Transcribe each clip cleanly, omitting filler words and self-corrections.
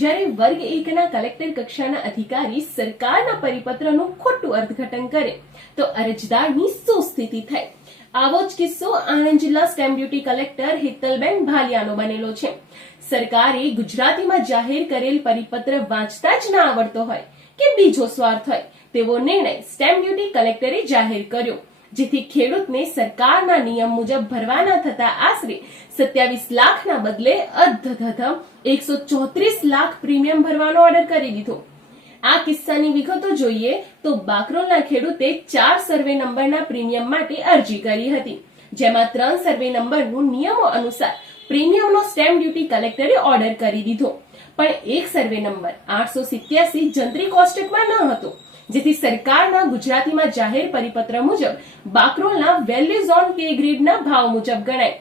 જ્યારે વર્ગ 1 ના કલેક્ટર કક્ષાના અધિકારી સરકારના પરિપત્રનું ખોટું અર્થઘટન કરે તો અરજદારની શું સ્થિતિ થાય? આવો જ કિસ્સો આણંદ જિલ્લા સ્ટેમ્પ ડ્યુટી કલેક્ટર હેતલબેન ભાલિયાનો બનેલો છે. સરકારે ગુજરાતીમાં જાહેર કરેલ પરિપત્ર વાંચતા જ ના આવડતો હોય કે બીજો સ્વાર્થ હોય તેવો નિર્ણય સ્ટેમ્પ ડ્યુટી કલેક્ટરે જાહેર કર્યો, જેથી ખેડૂતને સરકારના નિયમ મુજબ ભરવાના થતા આશરે 27 લાખના બદલે અધધમ 134 લાખ પ્રીમિયમ ભરવાનો ઓર્ડર કરી દીધો. આ કિસ્સાની વિગતો જોઈએ તો બાકરોલના ખેડૂતે 4 સર્વે નંબરના પ્રીમિયમ માટે અરજી કરી હતી, જેમાં 3 સર્વે નંબરનું નિયમો અનુસાર પ્રીમિયમનો સ્ટેમ્પ ડ્યુટી કલેક્ટરે ઓર્ડર કરી દીધો, પણ એક સર્વે નંબર 887 જંત્રી કોષ્ટકમાં ન હતો, જેથી સરકારના ગુજરાતીમાં જાહેર પરિપત્ર મુજબ બાકરોલના વેલ્યુ ઝોન કે ગ્રેડના ભાવ મુજબ ગણાય.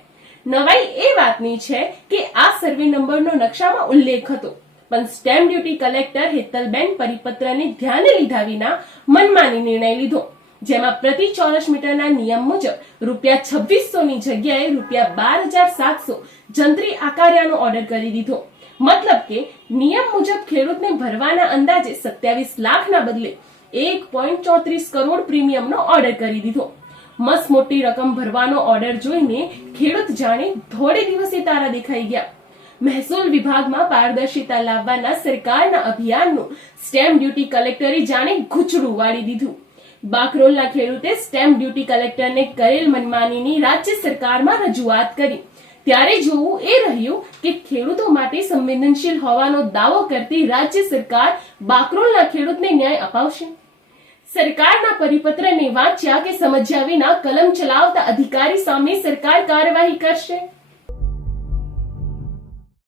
નવાઈ એ વાતની છે કે આ સર્વે નંબરનો નકશામાં ઉલ્લેખ હતો, પણ સ્ટેમ્પ ડ્યુટી કલેક્ટર હેતલબેન પરિપત્રને ધ્યાને લીધા વિના મનમાની નિર્ણય લીધો, જેમાં પ્રતિ ચોરસ મીટરના નિયમ મુજબ ₹2600 ની જગ્યાએ ₹12,700 જંત્રી આકાર્યાનો ઓર્ડર કરી દીધો. મતલબ કે નિયમ મુજબ ખેડૂતને ભરવાના અંદાજે 27 લાખના બદલે 1.34 કરોડ પ્રીમિયમનો ઓર્ડર કરી દીધો. મસ્ત મોટી રકમ ભરવાનો ઓર્ડર જોઈને ખેડૂત જાણે થોડે દિવસે તારા દેખાઈ ગયા. મહેસૂલ વિભાગમાં પારદર્શિતા લાવવાના સરકારના અભિયાનનું સ્ટેમ્પ ડ્યુટી કલેક્ટરે જાણે ગૂંચળું વાળી દીધું. બાકરોલના ખેડૂતે સ્ટેમ્પ ડ્યુટી કલેક્ટરને કરેલ મનમાનીની રાજ્ય સરકારમાં રજૂઆત કરી. ત્યારે જોવું એ રહ્યું કે ખેડૂતો માટે સંવેદનશીલ હોવાનો દાવો કરતી રાજ્ય સરકાર બાકરોલના ખેડૂતને ન્યાય અપાવશે? સરકારના પરિપત્રને વાંચ્યા કે સમજ્યા વિના કલમ ચલાવતા અધિકારી સામે સરકાર કાર્યવાહી કરશે?